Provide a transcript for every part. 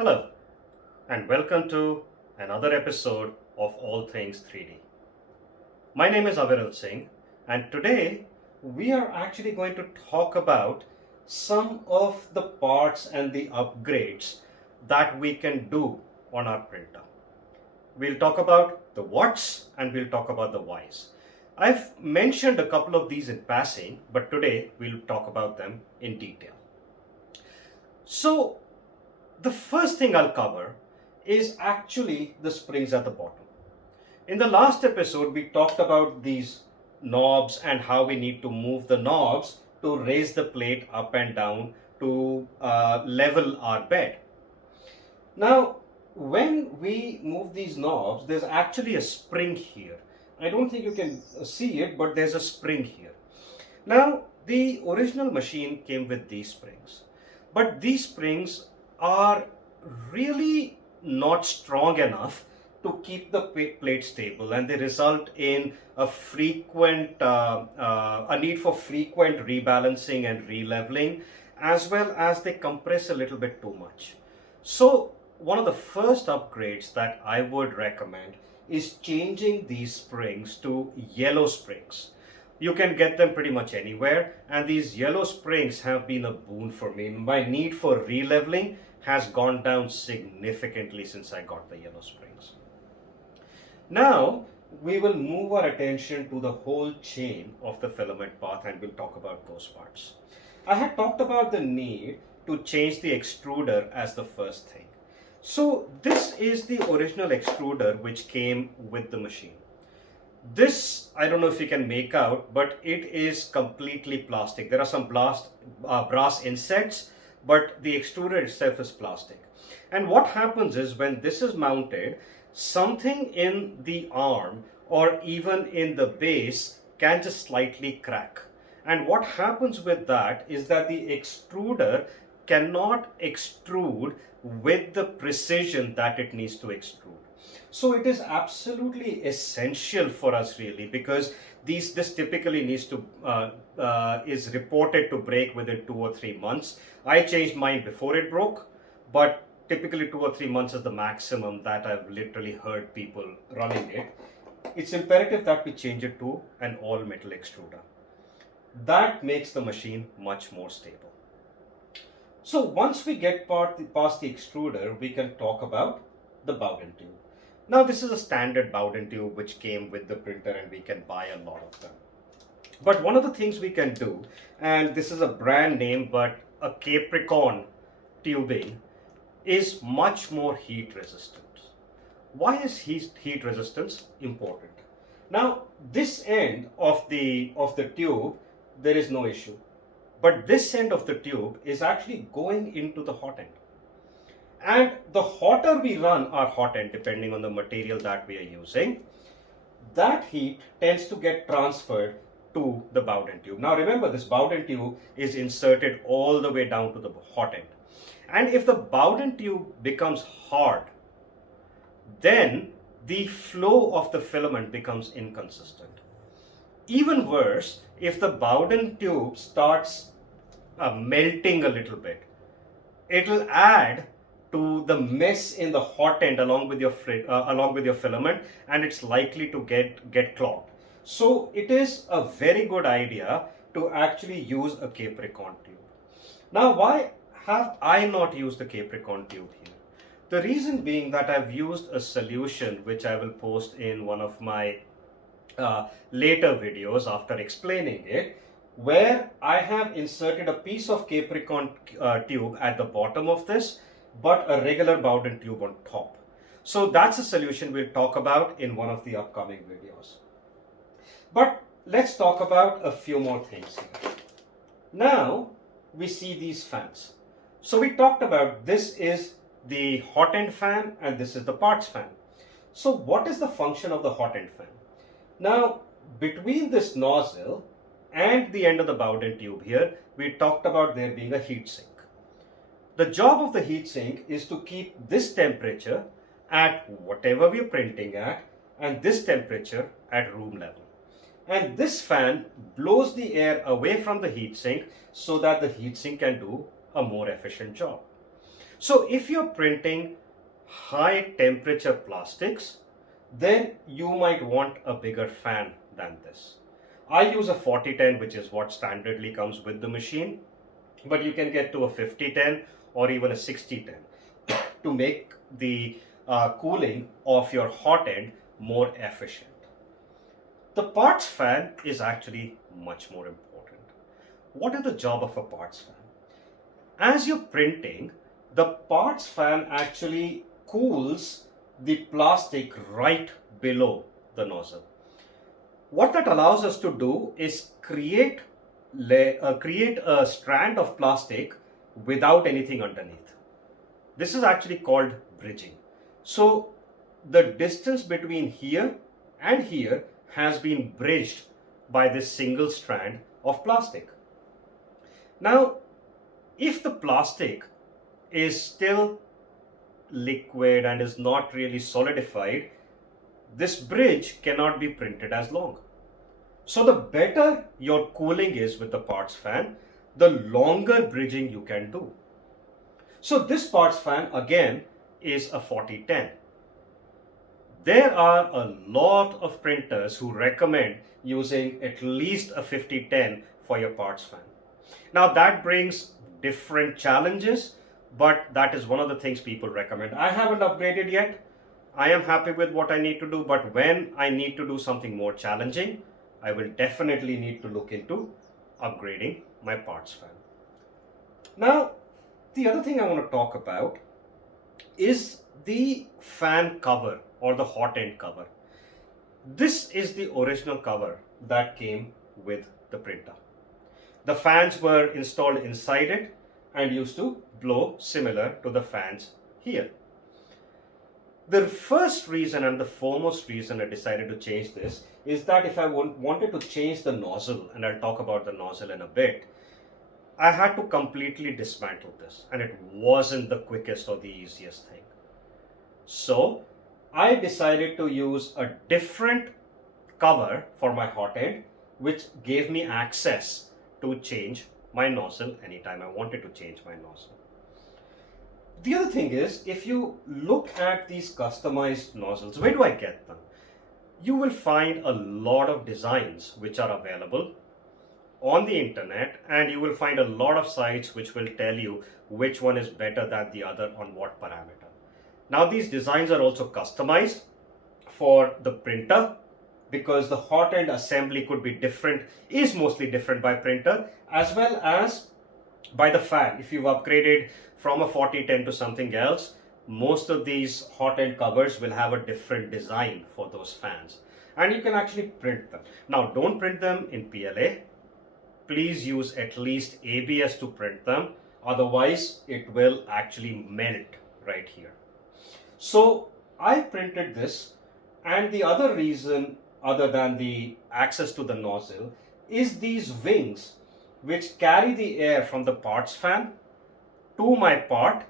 Hello, and welcome to another episode of All Things 3D. My name is Aviral Singh, and today we are actually going to talk about some of the parts and the upgrades that we can do on our printer. We'll talk about the what's and we'll talk about the why's. I've mentioned a couple of these in passing, but today we'll talk about them in detail. So, the first thing I'll cover is actually the springs at the bottom. In the last episode, we talked about these knobs and how we need to move the knobs to raise the plate up and down to level our bed. Now, when we move these knobs, there's actually a spring here. I don't think you can see it, but there's a spring here. Now, the original machine came with these springs, but these springs are really not strong enough to keep the plate stable, and they result in a need for frequent rebalancing and releveling, as well as they compress a little bit too much. So one of the first upgrades that I would recommend is changing these springs to yellow springs. You can get them pretty much anywhere, and these yellow springs have been a boon for me. My need for releveling has gone down significantly since I got the yellow springs. Now we will move our attention to the whole chain of the filament path, and we'll talk about those parts. I had talked about the need to change the extruder as the first thing. So this is the original extruder which came with the machine. This, I don't know if you can make out, but it is completely plastic. There are some brass insets, but the extruder itself is plastic. And what happens is when this is mounted, something in the arm or even in the base can just slightly crack. And what happens with that is that the extruder cannot extrude with the precision that it needs to extrude. So it is absolutely essential for us really, because this typically needs to is reported to break within 2 or 3 months. I changed mine before it broke, but typically 2 or 3 months is the maximum that I've literally heard people running it. It's imperative that we change it to an all metal extruder. That makes the machine much more stable. So once we get past the extruder, we can talk about the Bowden tube. Now this is a standard Bowden tube which came with the printer, and we can buy a lot of them. But one of the things we can do, and this is a brand name, but a Capricorn tubing is much more heat resistant. Why is heat resistance important? Now this end of the tube, there is no issue. But this end of the tube is actually going into the hot end. And the hotter we run our hot end, depending on the material that we are using, that heat tends to get transferred to the Bowden tube. Now remember, this Bowden tube is inserted all the way down to the hot end. And if the Bowden tube becomes hard, then the flow of the filament becomes inconsistent. Even worse, if the Bowden tube starts melting a little bit, it'll add to the mess in the hot end along with your filament, and it's likely to get clogged. So it is a very good idea to actually use a Capricorn tube. Now, why have I not used the Capricorn tube here? The reason being that I've used a solution which I will post in one of my later videos after explaining it, where I have inserted a piece of Capricorn tube at the bottom of this, but a regular Bowden tube on top. So that's a solution we'll talk about in one of the upcoming videos. But let's talk about a few more things here. Now we see these fans. So we talked about this is the Hotend fan and this is the parts fan. So what is the function of the Hotend fan? Now between this nozzle and the end of the Bowden tube here, we talked about there being a heat sink. The job of the heat sink is to keep this temperature at whatever we're printing at, and this temperature at room level. And this fan blows the air away from the heat sink so that the heat sink can do a more efficient job. So if you're printing high temperature plastics, then you might want a bigger fan than this. I use a 4010, which is what standardly comes with the machine, but you can get to a 5010 or even a 6010 to make the cooling of your hot end more efficient. The parts fan is actually much more important. What is the job of a parts fan? As you're printing, the parts fan actually cools the plastic right below the nozzle. What that allows us to do is create a strand of plastic without anything underneath. This is actually called bridging. So the distance between here and here has been bridged by this single strand of plastic. Now, if the plastic is still liquid and is not really solidified, this bridge cannot be printed as long. So the better your cooling is with the parts fan, the longer bridging you can do. So this parts fan again is a 4010. There are a lot of printers who recommend using at least a 5010 for your parts fan. Now that brings different challenges, but that is one of the things people recommend. I haven't upgraded yet. I am happy with what I need to do, but when I need to do something more challenging, I will definitely need to look into upgrading my parts fan. Now, the other thing I want to talk about is the fan cover or the hot end cover. This is the original cover that came with the printer. The fans were installed inside it and used to blow similar to the fans here. The first reason and the foremost reason I decided to change this is that if I wanted to change the nozzle, and I'll talk about the nozzle in a bit, I had to completely dismantle this, and it wasn't the quickest or the easiest thing. So I decided to use a different cover for my hot end, which gave me access to change my nozzle anytime I wanted to change my nozzle. The other thing is, if you look at these customized nozzles, where do I get them? You will find a lot of designs which are available on the internet, and you will find a lot of sites which will tell you which one is better than the other on what parameter. Now these designs are also customized for the printer, because the hot end assembly could be different, is mostly different by printer, as well as by the fan. If you've upgraded from a 4010 to something else, most of these hot end covers will have a different design for those fans, and you can actually print them. Now don't print them in PLA. Please use at least ABS to print them, otherwise it will actually melt right here. So I printed this, and the other reason other than the access to the nozzle is these wings which carry the air from the parts fan to my part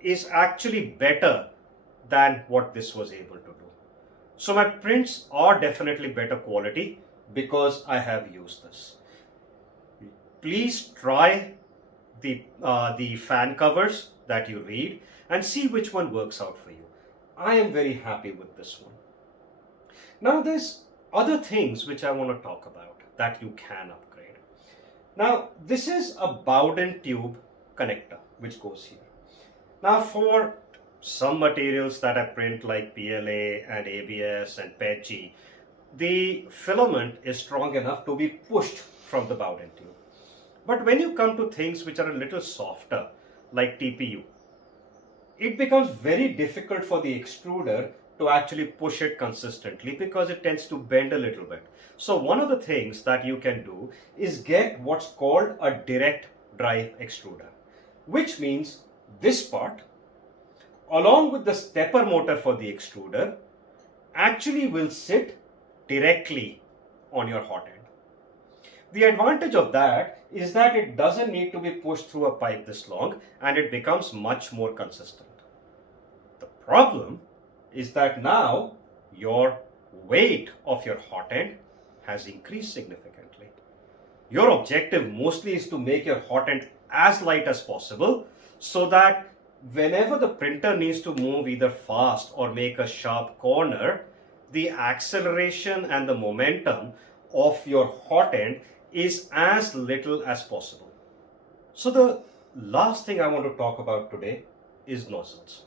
is actually better than what this was able to do. So my prints are definitely better quality because I have used this. Please try the fan covers that you read and see which one works out for you. I am very happy with this one. Now there's other things which I want to talk about that you can upgrade. Now this is a Bowden tube connector which goes here. Now for some materials that I print like PLA and ABS and PETG, the filament is strong enough to be pushed from the Bowden tube. But when you come to things which are a little softer like TPU, it becomes very difficult for the extruder to actually push it consistently because it tends to bend a little bit. So one of the things that you can do is get what's called a direct drive extruder, which means this part along with the stepper motor for the extruder actually will sit directly on your hot end. The advantage of that is that it doesn't need to be pushed through a pipe this long, and it becomes much more consistent. The problem is that now your weight of your hot end has increased significantly. Your objective mostly is to make your hot end as light as possible so that whenever the printer needs to move either fast or make a sharp corner, the acceleration and the momentum of your hot end is as little as possible. So the last thing I want to talk about today is nozzles.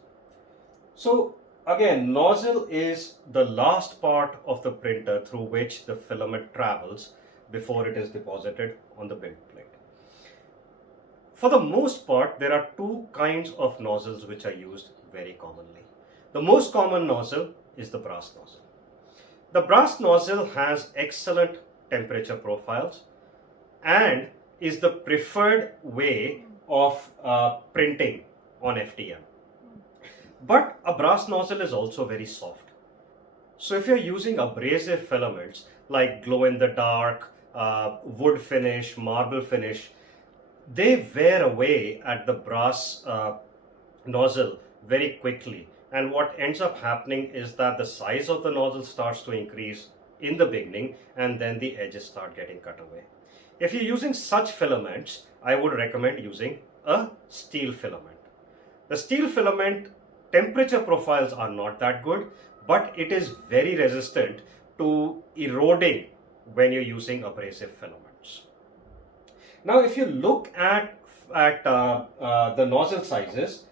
So again, nozzle is the last part of the printer through which the filament travels before it is deposited on the build plate. For the most part, there are two kinds of nozzles which are used very commonly. The most common nozzle is the brass nozzle. The brass nozzle has excellent temperature profiles and is the preferred way of printing on FDM. But a brass nozzle is also very soft. So if you're using abrasive filaments like glow in the dark, wood finish, marble finish, they wear away at the brass nozzle very quickly. And what ends up happening is that the size of the nozzle starts to increase in the beginning and then the edges start getting cut away. If you're using such filaments, I would recommend using a steel filament. The steel filament temperature profiles are not that good, but it is very resistant to eroding when you're using abrasive filaments. Now, if you look at the nozzle sizes,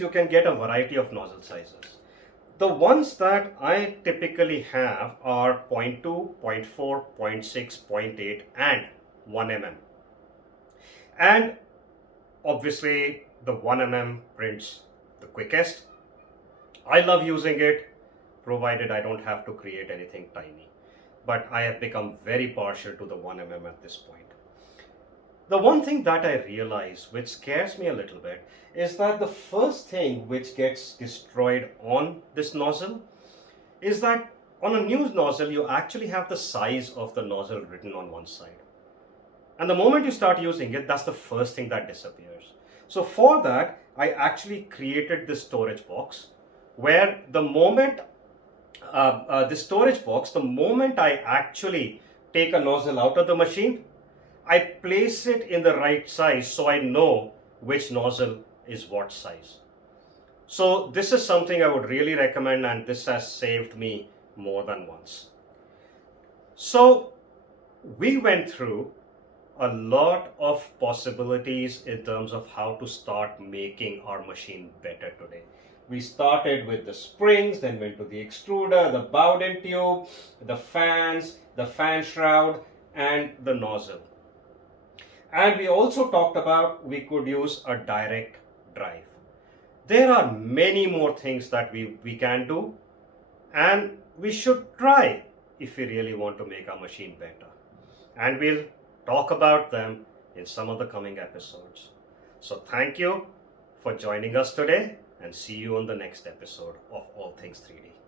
you can get a variety of nozzle sizes. The ones that I typically have are 0.2, 0.4, 0.6, 0.8 and 1 mm. And obviously the 1 mm prints the quickest. I love using it provided I don't have to create anything tiny. But I have become very partial to the 1 mm at this point. The one thing that I realize, which scares me a little bit, is that the first thing which gets destroyed on this nozzle is that on a new nozzle, you actually have the size of the nozzle written on one side. And the moment you start using it, that's the first thing that disappears. So for that, I actually created this storage box where the moment the moment I actually take a nozzle out of the machine, I place it in the right size so I know which nozzle is what size. So this is something I would really recommend, and this has saved me more than once. So we went through a lot of possibilities in terms of how to start making our machine better today. We started with the springs, then went to the extruder, the Bowden tube, the fans, the fan shroud, and the nozzle. And we also talked about we could use a direct drive. There are many more things that we can do, and we should try if we really want to make our machine better. And we'll talk about them in some of the coming episodes. So thank you for joining us today, and see you on the next episode of All Things 3D.